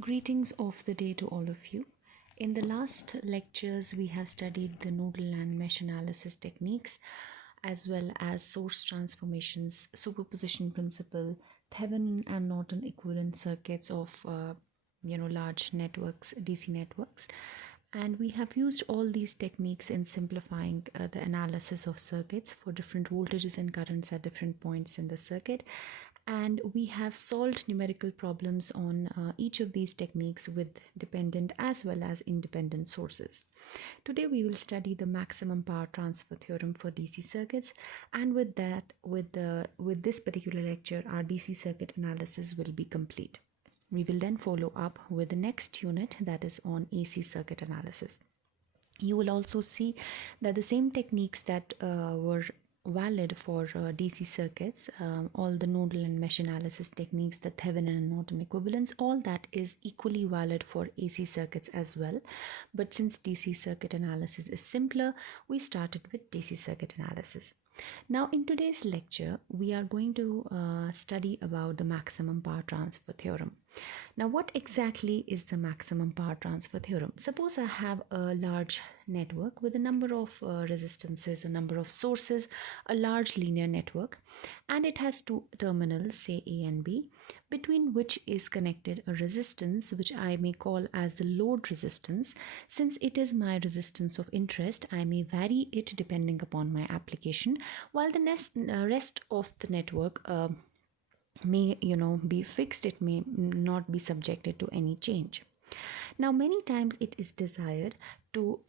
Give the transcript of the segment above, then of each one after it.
Greetings of the day to all of you. In the last lectures, we have studied the nodal and mesh analysis techniques, as well as source transformations, superposition principle, Thevenin and Norton equivalent circuits of large networks, DC networks. And we have used all these techniques in simplifying the analysis of circuits for different voltages and currents at different points in the circuit, and we have solved numerical problems on each of these techniques with dependent as well as independent sources. Today we will study the maximum power transfer theorem for DC circuits, and with this particular lecture our DC circuit analysis will be complete. We will then follow up with the next unit, that is on AC circuit analysis. You will also see that the same techniques that were valid for DC circuits, all the nodal and mesh analysis techniques, the Thevenin and Norton equivalents, all that is equally valid for AC circuits as well. But since DC circuit analysis is simpler, we started with DC circuit analysis. Now in today's lecture, we are going to study about the maximum power transfer theorem. Now what exactly is the maximum power transfer theorem? Suppose I have a large network with a number of resistances, a number of sources, a large linear network, and it has two terminals, say A and B, between which is connected a resistance which I may call as the load resistance. Since it is my resistance of interest, I may vary it depending upon my application, while the rest of the network may be fixed. It may not be subjected to any change. Now many times it is desired to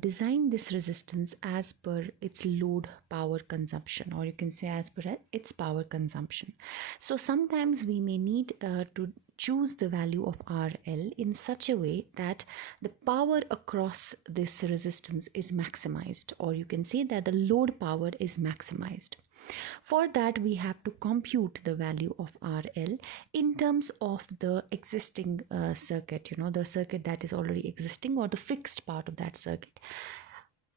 design this resistance as per its load power consumption, or you can say as per its power consumption. So sometimes we may need to choose the value of RL in such a way that the power across this resistance is maximized, or you can say that the load power is maximized. For that, we have to compute the value of RL in terms of the existing circuit, the circuit that is already existing, or the fixed part of that circuit.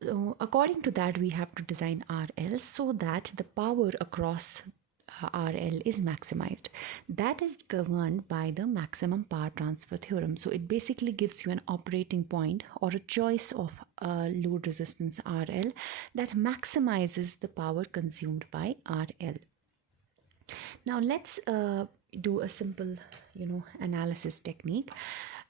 So according to that, we have to design RL so that the power across RL is maximized. That is governed by the maximum power transfer theorem. So it basically gives you an operating point or a choice of load resistance RL that maximizes the power consumed by RL. Now let's do a simple analysis technique.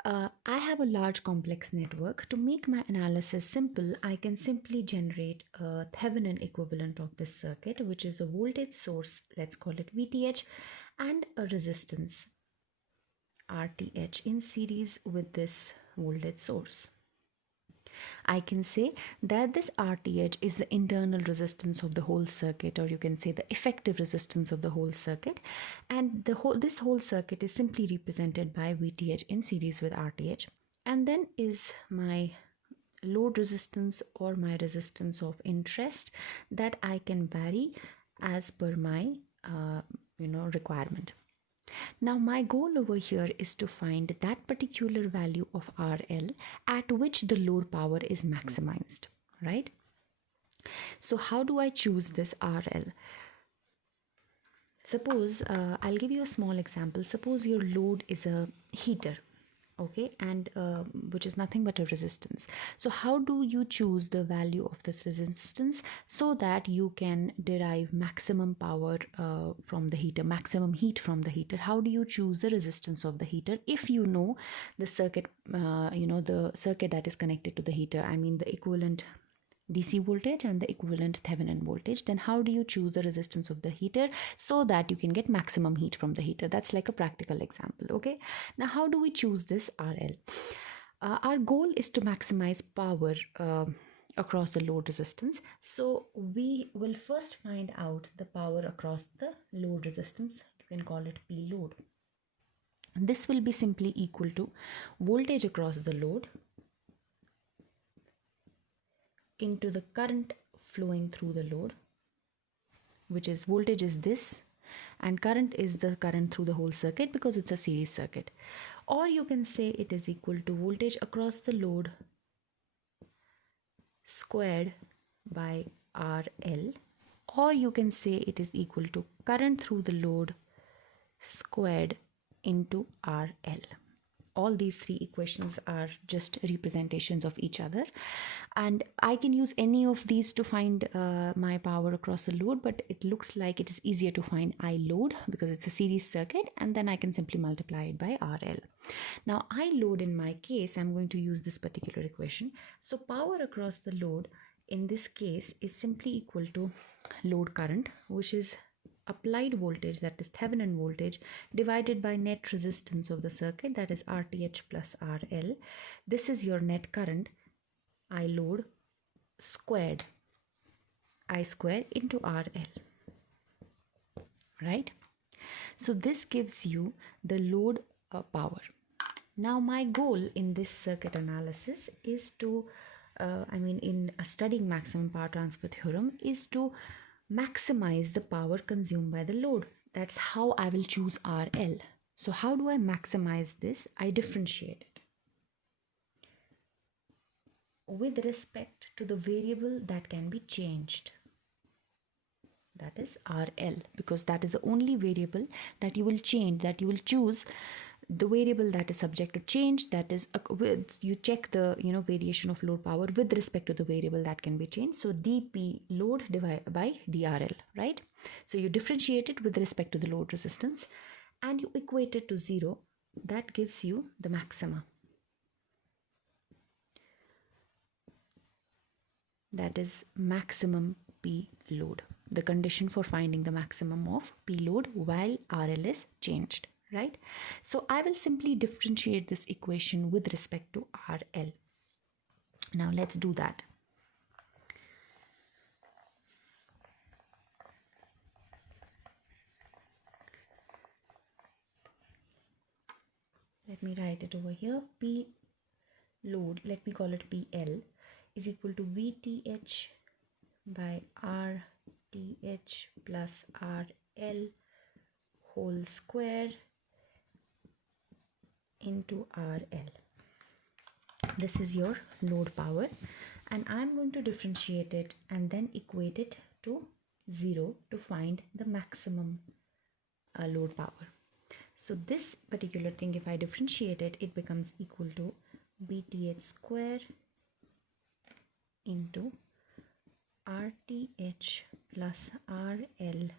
I have a large complex network. To make my analysis simple, I can simply generate a Thevenin equivalent of this circuit, which is a voltage source, let's call it VTH, and a resistance RTH in series with this voltage source. I can say that this RTH is the internal resistance of the whole circuit, or you can say the effective resistance of the whole circuit, and this whole circuit is simply represented by VTH in series with RTH, and then is my load resistance or my resistance of interest that I can vary as per my requirement. Now my goal over here is to find that particular value of RL at which the load power is maximized, right? So how do I choose this RL? Suppose I'll give you a small example. Suppose your load is a heater, okay, and which is nothing but a resistance. So how do you choose the value of this resistance so that you can derive maximum power from the heater, maximum heat from the heater? How do you choose the resistance of the heater if you know the circuit, the circuit that is connected to the heater, I mean the equivalent DC voltage and the equivalent Thevenin voltage? Then how do you choose the resistance of the heater so that you can get maximum heat from the heater? That's like a practical example. Okay, now how do we choose this RL? Our goal is to maximize power across the load resistance. So we will first find out the power across the load resistance. You can call it P load. This will be simply equal to voltage across the load into the current flowing through the load, which is voltage is this and current is the current through the whole circuit because it's a series circuit. Or you can say it is equal to voltage across the load squared by RL, or you can say it is equal to current through the load squared into RL. all these three equations are just representations of each other, and I can use any of these to find my power across the load, but it looks like it is easier to find I load because it's a series circuit, and then I can simply multiply it by RL. Now I load, in my case, I'm going to use this particular equation. So power across the load in this case is simply equal to load current, which is applied voltage, that is Thevenin voltage, divided by net resistance of the circuit, that is RTH plus RL. This is your net current, I load, squared I square into RL, right? So this gives you the load power. Now my goal in this circuit analysis is to in studying maximum power transfer theorem, is to maximize the power consumed by the load. That's how I will choose RL. So how do I maximize this? I differentiate it with respect to the variable that can be changed, that is RL, because that is the only variable that you will change, that you will choose. The variable that is subject to change, that is you check the variation of load power with respect to the variable that can be changed. So dp load divided by drl, right? So you differentiate it with respect to the load resistance and you equate it to 0. That gives you the maxima, that is maximum P load, the condition for finding the maximum of P load while RL is changed, right? So I will simply differentiate this equation with respect to RL. Now let's do that. Let me write it over here. P load, let me call it PL, is equal to VTH by RTH plus RL whole square into RL. This is your load power, and I'm going to differentiate it and then equate it to 0 to find the maximum load power. So this particular thing, if I differentiate it, it becomes equal to BTH square into RTH plus RL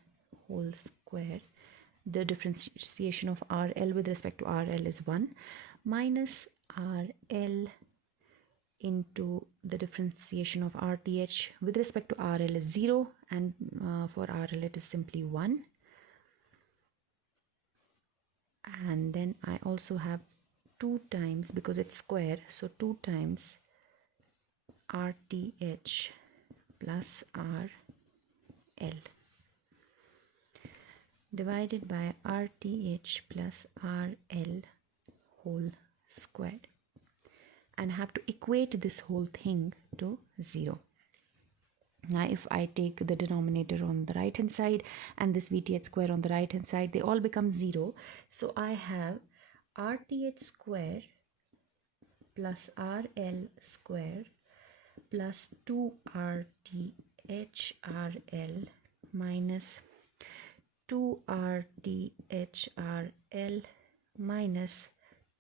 whole square. The differentiation of RL with respect to RL is 1 minus RL into the differentiation of RTH with respect to RL is 0, and for RL it is simply 1. And then I also have 2 times, because it's square, so 2 times RTH plus RL divided by RTH plus RL whole squared, and have to equate this whole thing to 0. Now if I take the denominator on the right hand side and this VTH square on the right hand side, they all become 0. So I have RTH square plus RL square plus 2 RTH RL minus 2 RTH RL minus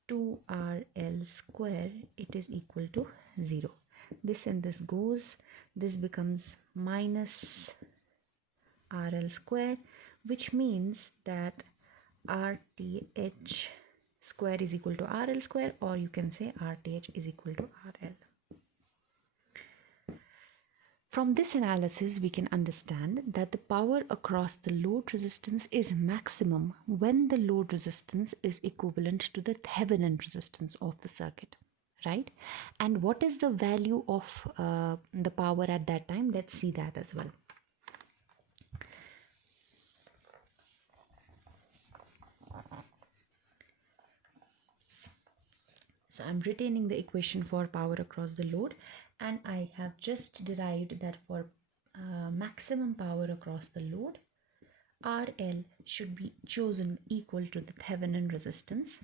2 RL square, it is equal to 0. This and this goes, this becomes minus RL square, which means that RTH square is equal to RL square, or you can say RTH is equal to RL. From this analysis, we can understand that the power across the load resistance is maximum when the load resistance is equivalent to the Thevenin resistance of the circuit, right? And what is the value of the power at that time? Let's see that as well. So I'm retaining the equation for power across the load, and I have just derived that for maximum power across the load, RL should be chosen equal to the Thevenin resistance,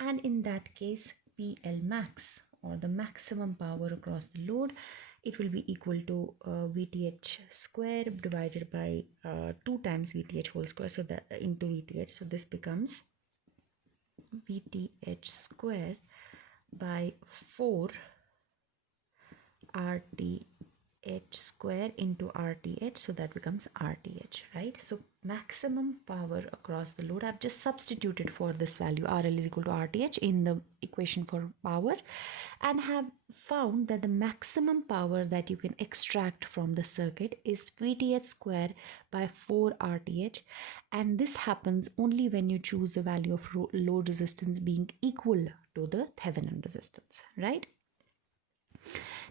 and in that case PL max, or the maximum power across the load, it will be equal to VTH square divided by 2 times VTH whole square, so that into VTH, so this becomes VTH square by 4 RTH square into RTH, so that becomes RTH, right? So maximum power across the load, I've just substituted for this value RL is equal to RTH in the equation for power, and have found that the maximum power that you can extract from the circuit is VTH square by 4 RTH, and this happens only when you choose the value of load resistance being equal to the Thevenin resistance, right?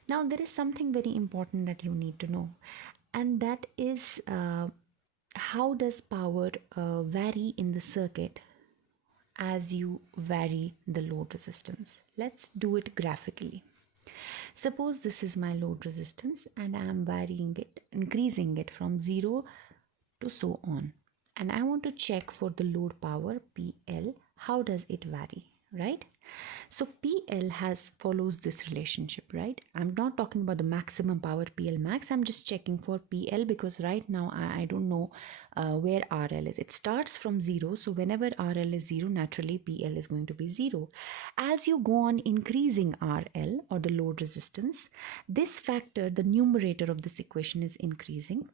Now, there is something very important that you need to know, and that is how does power vary in the circuit as you vary the load resistance. Let's do it graphically. Suppose this is my load resistance and I am varying it, increasing it from 0 to so on. And I want to check for the load power PL, how does it vary, right? So PL follows this relationship, right? I'm not talking about the maximum power PL max. I'm just checking for PL because right now I don't know where RL is. It starts from 0. So whenever RL is 0, naturally PL is going to be 0. As you go on increasing RL or the load resistance, this factor, the numerator of this equation is increasing.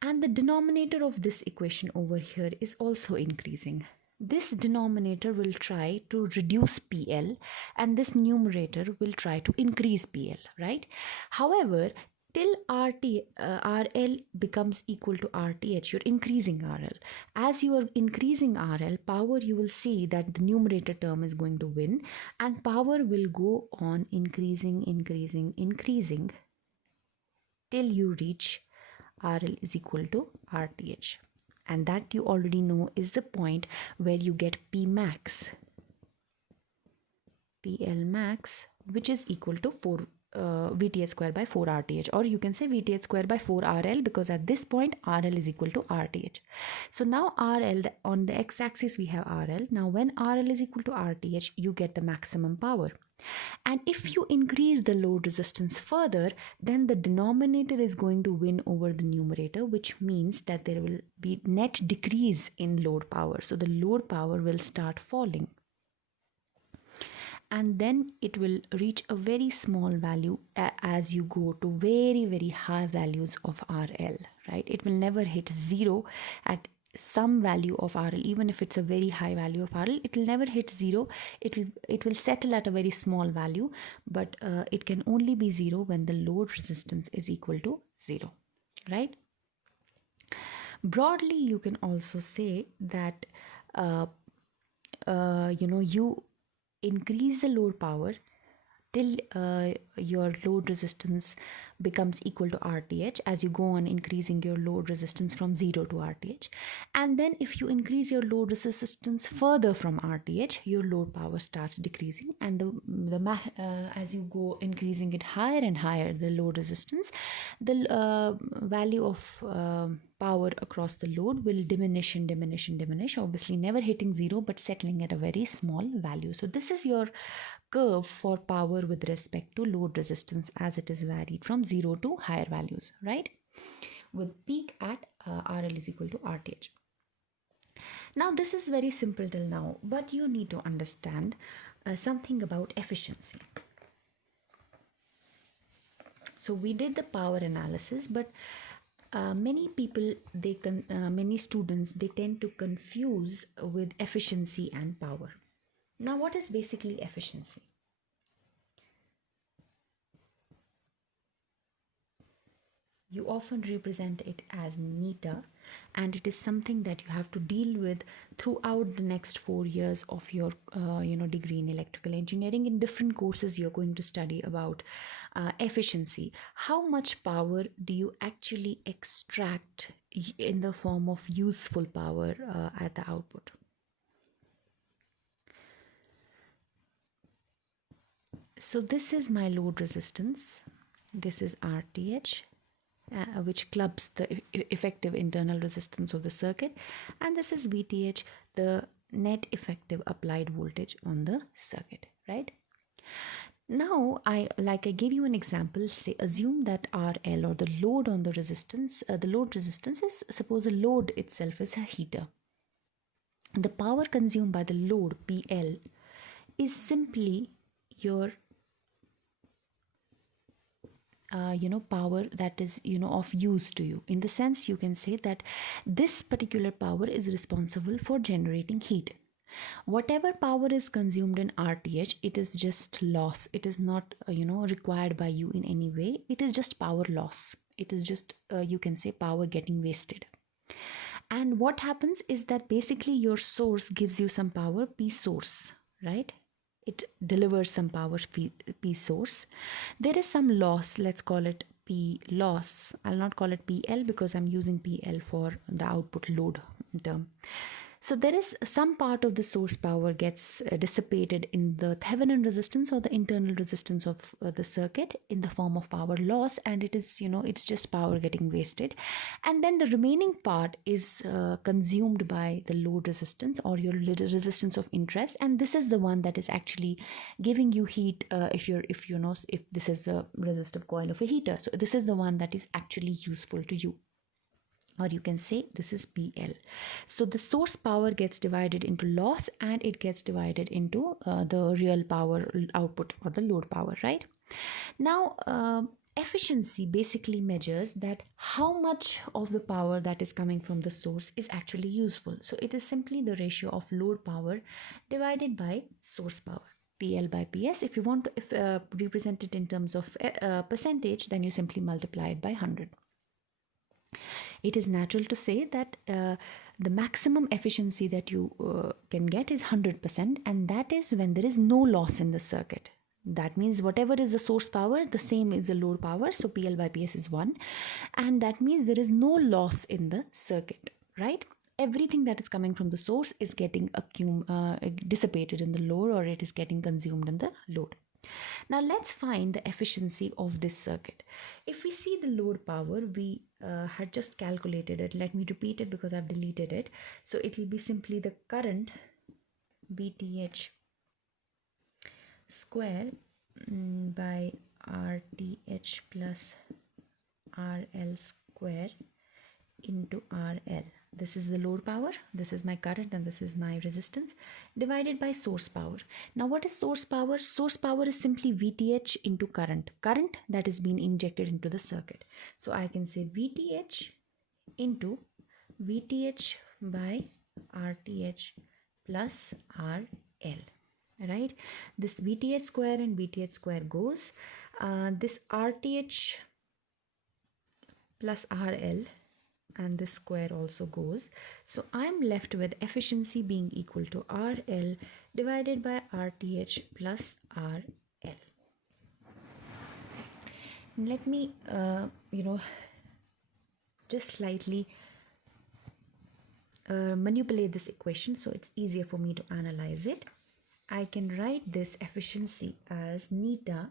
And the denominator of this equation over here is also increasing. This denominator will try to reduce PL and this numerator will try to increase PL, right? However, till RL becomes equal to RTH, you're increasing RL. As you are increasing RL, power, you will see that the numerator term is going to win and power will go on increasing till you reach RL is equal to RTH. And that you already know is the point where you get P max, PL max, which is equal to 4 VTH square by 4 RTH, or you can say VTH square by 4 RL, because at this point RL is equal to RTH. So now RL, on the x-axis we have RL. Now when RL is equal to RTH, you get the maximum power. And if you increase the load resistance further, then the denominator is going to win over the numerator, which means that there will be net decrease in load power. So the load power will start falling. And then it will reach a very small value as you go to very, very high values of RL, right? It will never hit 0 at some value of RL. Even if it's a very high value of RL, it will never hit 0. It will settle at a very small value, but it can only be 0 when the load resistance is equal to 0, right? Broadly, you can also say that you increase the load power till your load resistance becomes equal to RTH as you go on increasing your load resistance from 0 to RTH. And then if you increase your load resistance further from RTH, your load power starts decreasing, and as you go increasing it higher and higher, the load resistance, the value of power across the load will diminish, obviously never hitting 0 but settling at a very small value. So this is your curve for power with respect to load resistance as it is varied from 0 to higher values, right? With peak at RL is equal to RTH. Now this is very simple till now, but you need to understand something about efficiency. So we did the power analysis, but many people, many students, they tend to confuse with efficiency and power. Now, what is basically efficiency? You often represent it as neta, and it is something that you have to deal with throughout the next 4 years of your degree in electrical engineering. In different courses, you're going to study about efficiency. How much power do you actually extract in the form of useful power at the output? So this is my load resistance. This is RTH, which clubs the effective internal resistance of the circuit. And this is VTH, the net effective applied voltage on the circuit, right? Now, I gave you an example. Say, assume that RL, or the load on the resistance, the load resistance is, suppose the load itself is a heater. The power consumed by the load PL is simply your power that is of use to you. In the sense, you can say that this particular power is responsible for generating heat. Whatever power is consumed in RTH, it is just loss. It is not required by you in any way. It is just power loss. It is just you can say power getting wasted. And what happens is that basically your source gives you some power, P source, right? It delivers some power, P source. There is some loss, let's call it P loss. I'll not call it PL because I'm using PL for the output load term. So there is some part of the source power gets dissipated in the Thevenin resistance or the internal resistance of the circuit in the form of power loss, and it is it's just power getting wasted. And then the remaining part is consumed by the load resistance or your resistance of interest, and this is the one that is actually giving you heat. If this is the resistive coil of a heater, so this is the one that is actually useful to you, or you can say this is PL. So the source power gets divided into loss and it gets divided into the real power output or the load power, right? Now, efficiency basically measures that how much of the power that is coming from the source is actually useful. So it is simply the ratio of load power divided by source power. PL by PS. If you want to represent it in terms of percentage, then you simply multiply it by 100. It is natural to say that the maximum efficiency that you can get is 100%, and that is when there is no loss in the circuit. That means whatever is the source power, the same is the load power. So PL by PS is 1, and that means there is no loss in the circuit, right? Everything that is coming from the source is getting dissipated in the load, or it is getting consumed in the load. Now let's find the efficiency of this circuit. If we see the load power, we had just calculated it. Let me repeat it because I've deleted it. So it will be simply the current VTH square by RTH plus RL square into RL. This is the load power, this is my current, and this is my resistance, divided by source power. Now what is source power? Source power is simply VTH into current that is being injected into the circuit. So I can say VTH into VTH by RTH plus RL, right? This VTH square and VTH square goes, this RTH plus RL and this square also goes. So I'm left with efficiency being equal to RL divided by RTH plus RL. Let me just slightly manipulate this equation so it's easier for me to analyze it. I can write this efficiency as neta,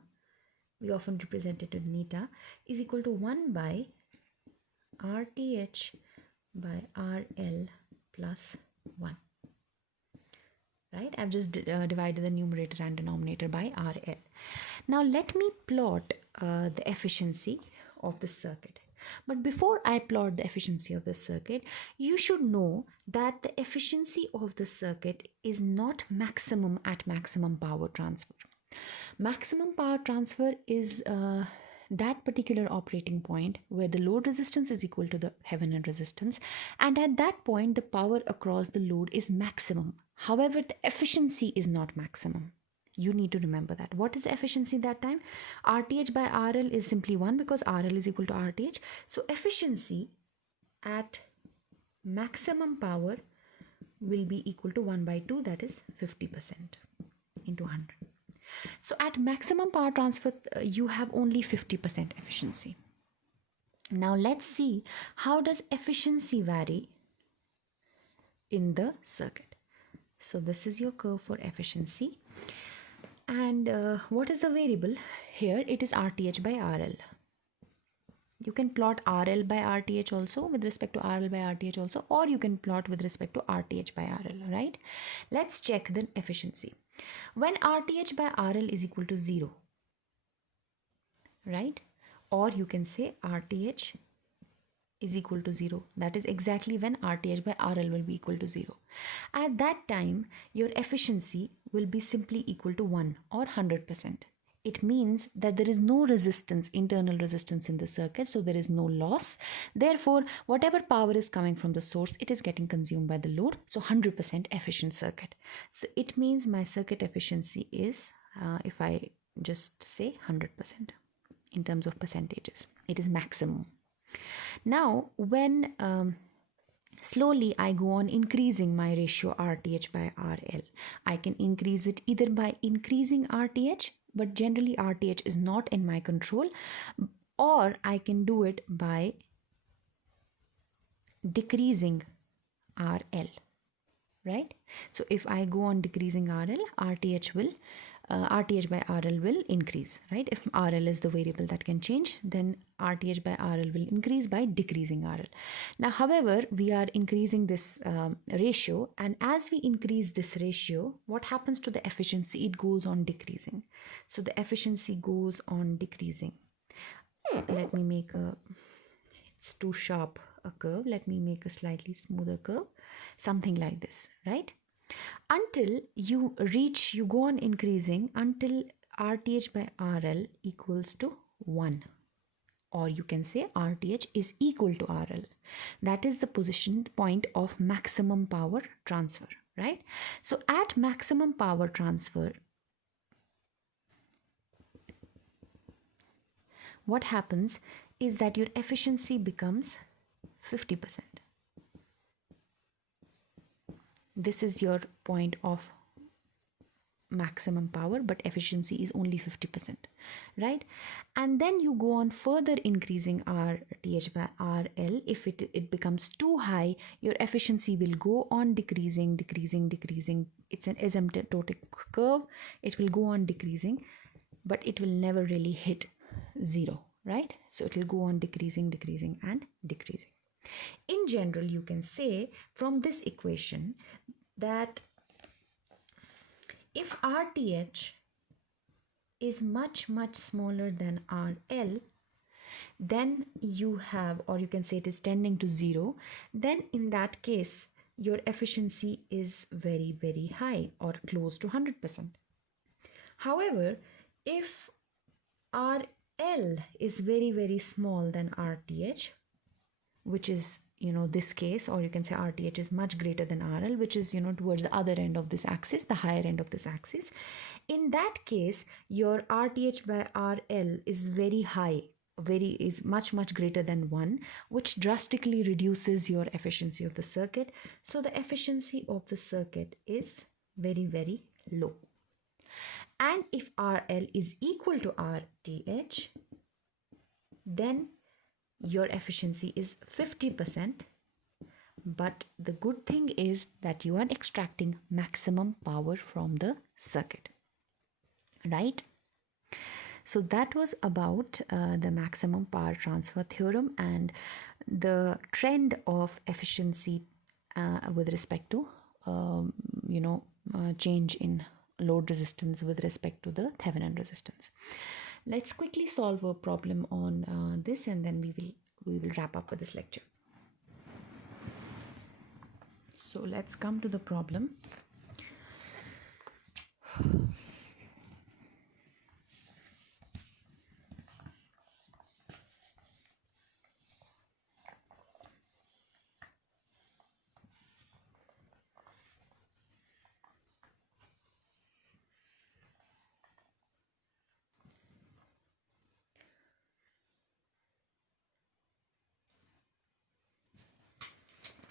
we often represent it with neta, is equal to 1 by RTH by RL plus 1, right? I've just divided the numerator and denominator by RL. Now let me plot the efficiency of the circuit. But before I plot the efficiency of the circuit, you should know that the efficiency of the circuit is not maximum at maximum power transfer. Maximum power transfer is that particular operating point where the load resistance is equal to the Thevenin resistance, and at that point the power across the load is maximum. However, the efficiency is not maximum. You need to remember that. What is the efficiency that time? RTH by RL is simply 1 because RL is equal to RTH. So efficiency at maximum power will be equal to 1 by 2, that is 50% into 100. So at maximum power transfer, you have only 50% efficiency. Now let's see how does efficiency vary in the circuit. So this is your curve for efficiency. And what is the variable? Here it is RTH by RL. You can plot RL by RTH also with respect to RL by RTH also, or you can plot with respect to RTH by RL, right? Let's check the efficiency. When RTH by RL is equal to 0, right? Or you can say RTH is equal to 0. That is exactly when RTH by RL will be equal to 0. At that time, your efficiency will be simply equal to 1 or 100%. It means that there is no resistance, internal resistance in the circuit, so there is no loss. Therefore, whatever power is coming from the source, it is getting consumed by the load, so 100% efficient circuit. So it means my circuit efficiency is, if I just say 100% in terms of percentages, it is maximum. Now, when slowly I go on increasing my ratio RTH by RL, I can increase it either by increasing RTH, but generally RTH is not in my control, or I can do it by decreasing RL, right? So if I go on decreasing RL, RTH by RL will increase, right? If RL is the variable that can change, then RTH by RL will increase by decreasing RL. Now, however, we are increasing this ratio, and as we increase this ratio, what happens to the efficiency? It goes on decreasing. So the efficiency goes on decreasing. Let me make it's too sharp a curve. Let me make a slightly smoother curve, something like this, right? Until you go on increasing until RTH by RL equals to 1, or you can say RTH is equal to RL. That is the position point of maximum power transfer, right? So at maximum power transfer, what happens is that your efficiency becomes 50%. This is your point of maximum power, but efficiency is only 50%, right? And then you go on further increasing RTH by RL. If it becomes too high, your efficiency will go on decreasing. It's an asymptotic curve. It will go on decreasing, but it will never really hit 0, right? So it will go on decreasing and decreasing. In general, you can say from this equation that if RTH is much smaller than RL, then you have, or you can say it is tending to 0, then in that case your efficiency is very high or close to 100%. However, if RL is very small than RTH, which is this case, or you can say RTH is much greater than RL, which is towards the other end of this axis, the higher end of this axis, in that case your RTH by RL is very high, is much greater than 1, which drastically reduces your efficiency of the circuit. So the efficiency of the circuit is very low. And if RL is equal to RTH, then your efficiency is 50%, but the good thing is that you are extracting maximum power from the circuit, right? So that was about the maximum power transfer theorem and the trend of efficiency with respect to change in load resistance with respect to the Thevenin resistance. Let's quickly solve a problem on this, and then we will wrap up with this lecture. So let's come to the problem.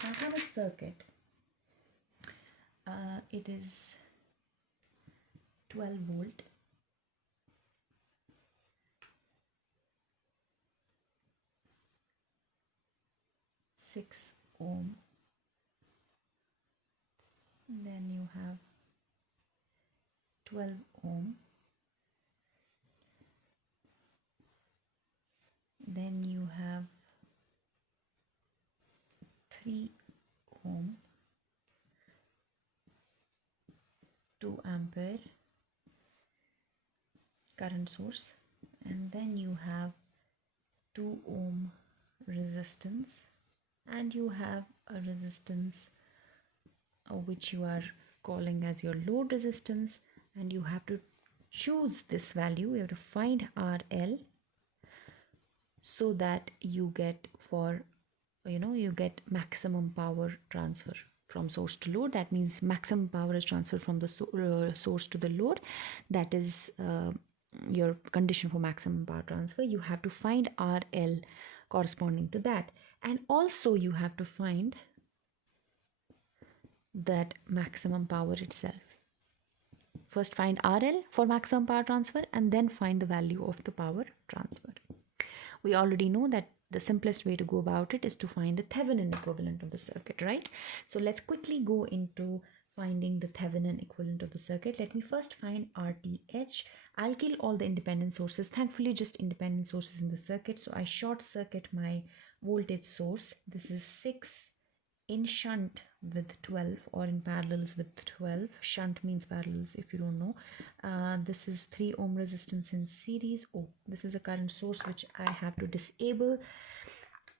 I have a circuit. It is 12 volt. Six ohm. Then you have 12 ohm. Then you have 3 ohm, 2 ampere current source, and then you have 2 ohm resistance, and you have a resistance which you are calling as your load resistance, and you have to choose this value. You have to find RL so that you get you get maximum power transfer from source to load. That means maximum power is transferred from the source to the load. That is your condition for maximum power transfer. You have to find RL corresponding to that, and also you have to find that maximum power itself. First find RL for maximum power transfer and then find the value of the power transfer. We already know that the simplest way to go about it is to find the Thevenin equivalent of the circuit, right? So let's quickly go into finding the Thevenin equivalent of the circuit. Let me first find RTH. I'll kill all the independent sources. Thankfully, just independent sources in the circuit. So I short circuit my voltage source. This is 6 in shunt with 12, or in parallels with 12. Shunt means parallels if you don't know. This is 3 ohm resistance in series. Oh, this is a current source which I have to disable,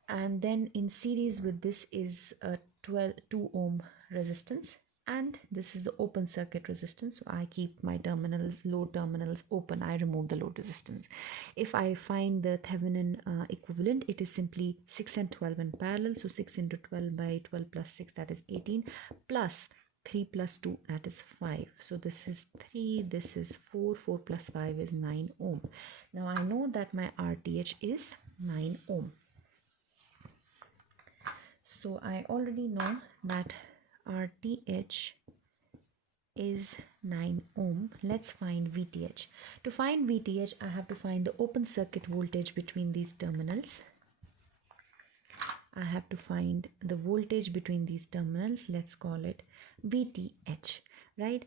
and then in series with this is a 2 ohm resistance, and this is the open circuit resistance. So I keep my terminals, load terminals open. I remove the load resistance. If I find the Thevenin equivalent, it is simply 6 and 12 in parallel. So 6 into 12 by 12 plus 6, that is 18, plus 3 plus 2, that is 5. So this is 3, this is 4, 4 plus 5 is 9 ohm. Now I know that my RTH is 9 ohm. So I already know that RTH is 9 ohm. Let's find VTH. To find VTH, I have to find the open circuit voltage between these terminals. I have to find the voltage between these terminals. Let's call it VTH, right?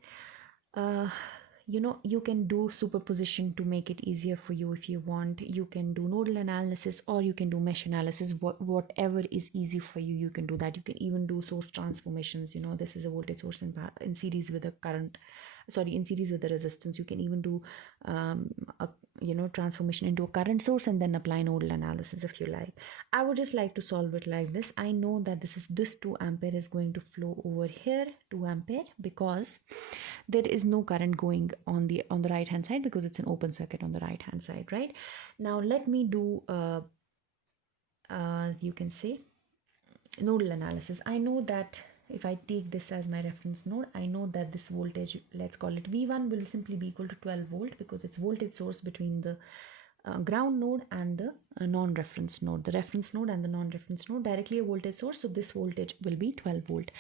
You can do superposition to make it easier for you if you want. You can do nodal analysis, or you can do mesh analysis. Whatever is easy for you, you can do that. You can even do source transformations. This is a voltage source in series with a current, in series with the resistance. You can even do transformation into a current source and then apply nodal analysis if you like. I would just like to solve it like this. I know that this 2 ampere is going to flow over here, 2 ampere, because there is no current going on the right hand side, because it's an open circuit on the right hand side, right? Now let me do you can say nodal analysis. I know that if I take this as my reference node, I know that this voltage, let's call it V1, will simply be equal to 12 volt, because it's voltage source between the ground node and the non-reference node. The reference node and the non-reference node directly a voltage source, so this voltage will be 12 volt.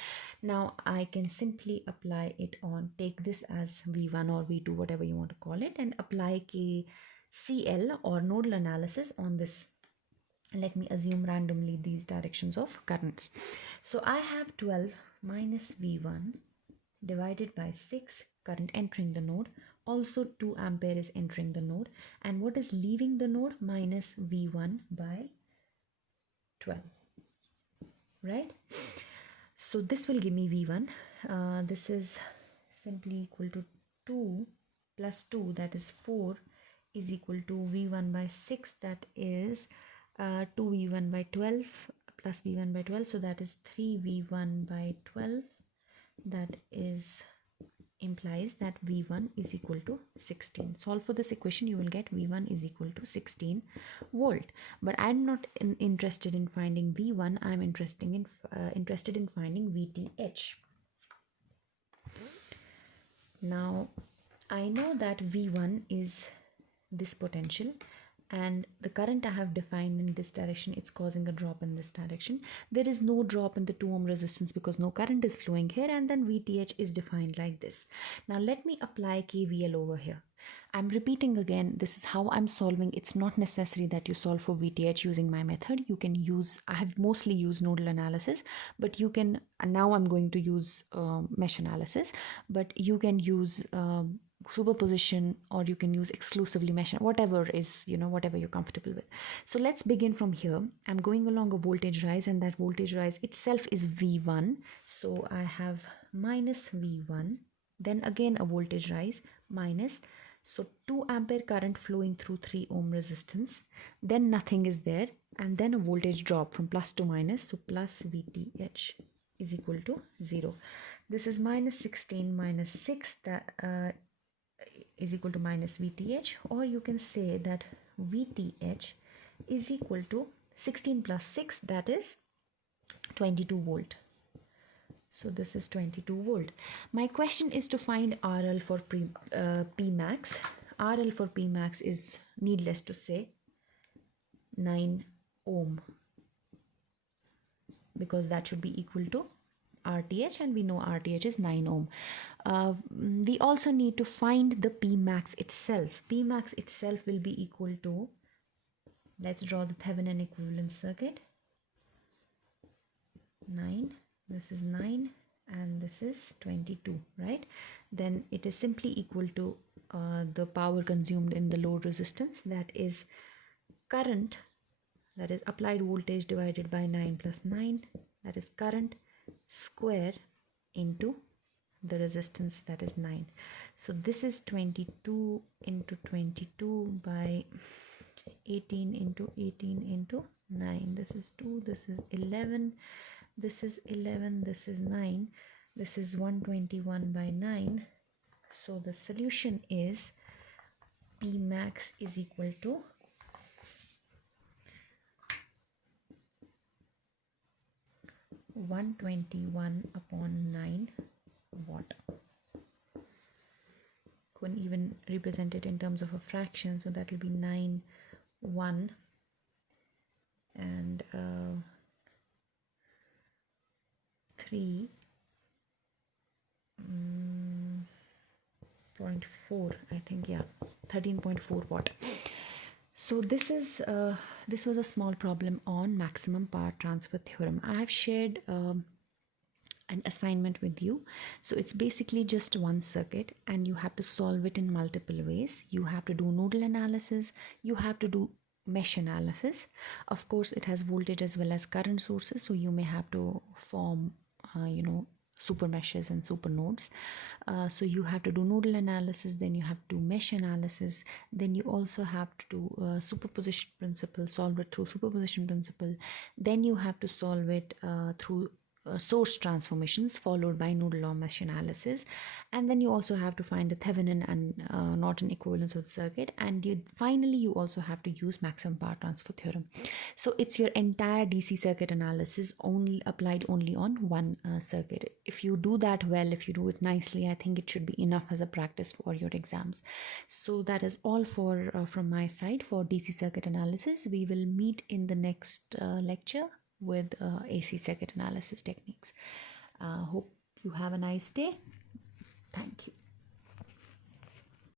Now I can simply apply it on, take this as V1 or V2, whatever you want to call it, and apply KCL or nodal analysis on this. Let me assume randomly these directions of currents. So I have 12 minus V1 divided by 6, current entering the node. Also 2 ampere is entering the node. And what is leaving the node? Minus V1 by 12. Right? So this will give me V1. This is simply equal to 2 plus 2, that is 4, is equal to V1 by 6, that is 2V1 by 12 plus V1 by 12, so that is 3V1 by 12. That implies that V1 is equal to 16. Solve for this equation, you will get V1 is equal to 16 volt. But I'm not interested in finding V1. I'm interested in finding VTH. Now I know that V1 is this potential, and the current I have defined in this direction, it's causing a drop in this direction. There is no drop in the 2 ohm resistance because no current is flowing here, and then VTH is defined like this. Now let me apply KVL over here. I'm repeating again, this is how I'm solving. It's not necessary that you solve for VTH using my method. You can use, I have mostly used nodal analysis, but you can, and now I'm going to use mesh analysis, but you can use superposition, or you can use exclusively mesh, whatever is, whatever you're comfortable with. So let's begin from here. I'm going along a voltage rise, and that voltage rise itself is V1. So I have minus V1, then again a voltage rise, minus So 2 ampere current flowing through 3 ohm resistance, then nothing is there, and then a voltage drop from plus to minus. So plus VTH is equal to 0. This is minus 16 minus 6, that is equal to minus VTH, or you can say that VTH is equal to 16 plus 6, that is 22 volt. So this is 22 volt. My question is to find RL for P max. RL for P max is, needless to say, 9 ohm, because that should be equal to RTH, and we know RTH is 9 ohm. We also need to find the P max itself. P max itself will be equal to, let's draw the Thevenin equivalent circuit. 9, this is 9, and this is 22, right? Then it is simply equal to the power consumed in the load resistance, that is current, that is applied voltage divided by 9 plus 9, that is current square into the resistance, that is 9. So this is 22 into 22 by 18 into 18 into 9. This is 2, this is 11, this is 11, this is 9, this is 121 by 9. So the solution is P max is equal to 121 upon 9 watt. Couldn't even represent it in terms of a fraction, so that will be 9 1 and 3.4, I think, yeah, 13.4 watt. So this was a small problem on maximum power transfer theorem. I have shared an assignment with you. So it's basically just one circuit, and you have to solve it in multiple ways. You have to do nodal analysis, you have to do mesh analysis. Of course, it has voltage as well as current sources, so you may have to form super meshes and super nodes. So you have to do nodal analysis, then you have to do mesh analysis, then you also have to do superposition principle, solve it through superposition principle, then you have to solve it through source transformations, followed by nodal or mesh analysis, and then you also have to find the Thevenin and Norton equivalence of the circuit, and finally you also have to use maximum power transfer theorem. So it's your entire DC circuit analysis applied only on one circuit. If you do that well, if you do it nicely, I think it should be enough as a practice for your exams. So that is all for from my side for DC circuit analysis. We will meet in the next lecture with AC circuit analysis techniques. Hope you have a nice day. Thank you.